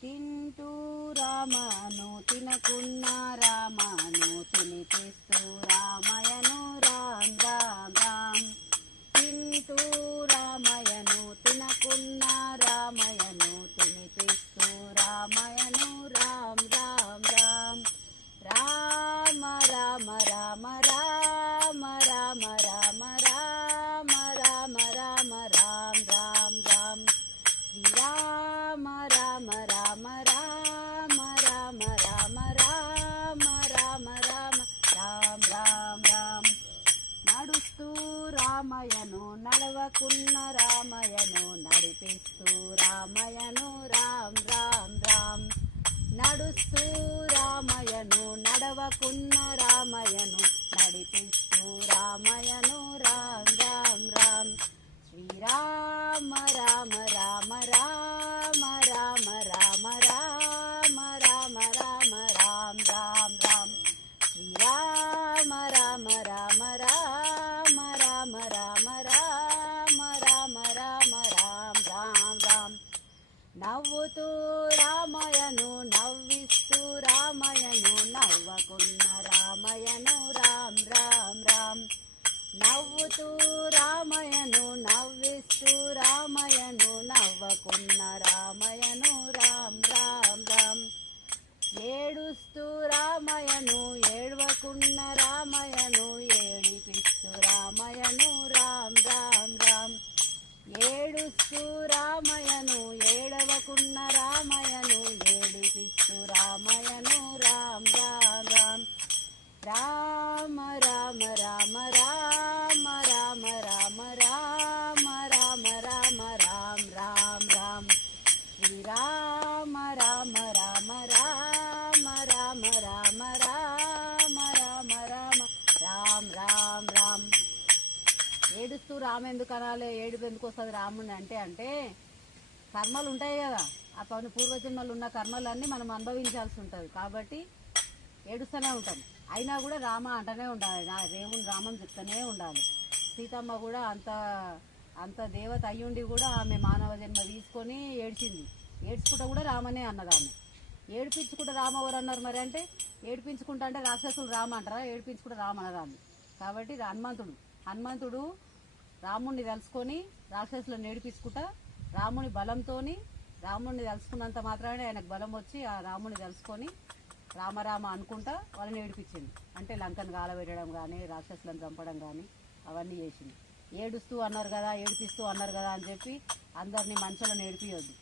తింటూ రామను తినకున్న రామను తినిపిస్తూ రామయను. రామ్ రామ్ రామ్. తింటూ రామయను తినకున్న రామయను నడవకున్న రామయను నడిపిస్తూ రామయను రామ్ రామ్ రామ్. నడుస్తూ రామయను నడవకున్న రామయను నడిపిస్తూ రామయను నవ్వుతూ రామయను నవ్విస్తూ రామయను నవ్వకున్న రామయను రామ్ రామ్ రామ్. నవ్వుతూ రామయను నవ్విస్తూ రామయను నవ్వకున్న రామయను రామ్ రామ్ రామ్. ఏడుస్తూ రామయను ఏడవకున్న రామయను ఏడిపిస్తూ రామయను రామ్ రామ్ రామ్. ఏడుస్తూ రామ ఏడవకున్న రామయను ఏడిపిస్తూ రామయను రామ్ రామ్ రామ్ రామ రామ రామ రామ రామ రామ రామ రామ రామ రామ రామ్ రామ్ శ్రీరామ రామ రామ రామ రామ రామ రామ రామ రామ రామ్ రామ్ రామ్ ఏడుస్తూ రామ ఎందుకు అనాలి ఏడుపు ఎందుకు వస్తుంది రాముని అంటే అంటే కర్మలు ఉంటాయి కదా. ఆ పని పూర్వజన్మలు ఉన్న కర్మలన్నీ మనం అనుభవించాల్సి ఉంటుంది. కాబట్టి ఏడుస్తూనే ఉంటాం. అయినా కూడా రామ అంటనే ఉండాలి. నా దేవుని రామం చెప్తూనే ఉండాలి. సీతమ్మ కూడా అంత అంత దేవత అయ్యుండి కూడా ఆమె మానవ జన్మ తీసుకొని ఏడ్చింది. ఏడ్చుకుంటా కూడా రామనే అన్నది ఆమె. ఏడిపించుకుంటా రామ అన్నారు మరి అంటే ఏడిపించుకుంటా అంటే రాక్షసులు రామ అంటారా? ఏడిపించుకుంటా రామ అనరా ఆమె. కాబట్టి హనుమంతుడు హనుమంతుడు రాముణ్ణి తలుసుకొని రాక్షసులను ఏడిపించుకుంటా రాముని బలంతోని రాముణ్ణి తలుసుకున్నంత మాత్రమే ఆయనకు బలం వచ్చి ఆ రాముని తలుసుకొని రామరామ అనుకుంటా వాళ్ళని ఏడిపించింది. అంటే లంకను గాలబెట్టడం కానీ రాక్షసులను చంపడం కానీ అవన్నీ చేసింది. ఏడుస్తూ అన్నారు కదా ఏడిపిస్తూ అన్నారు కదా అని చెప్పి అందరినీ మనుషులను ఏడిపియొద్దు